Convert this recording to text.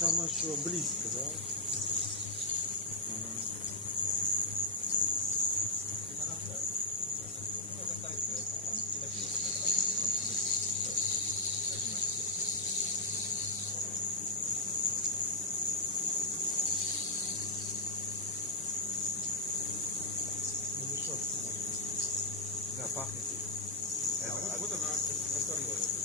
здесь оно еще близко, да? Да, пахнет. Вот она растворилась.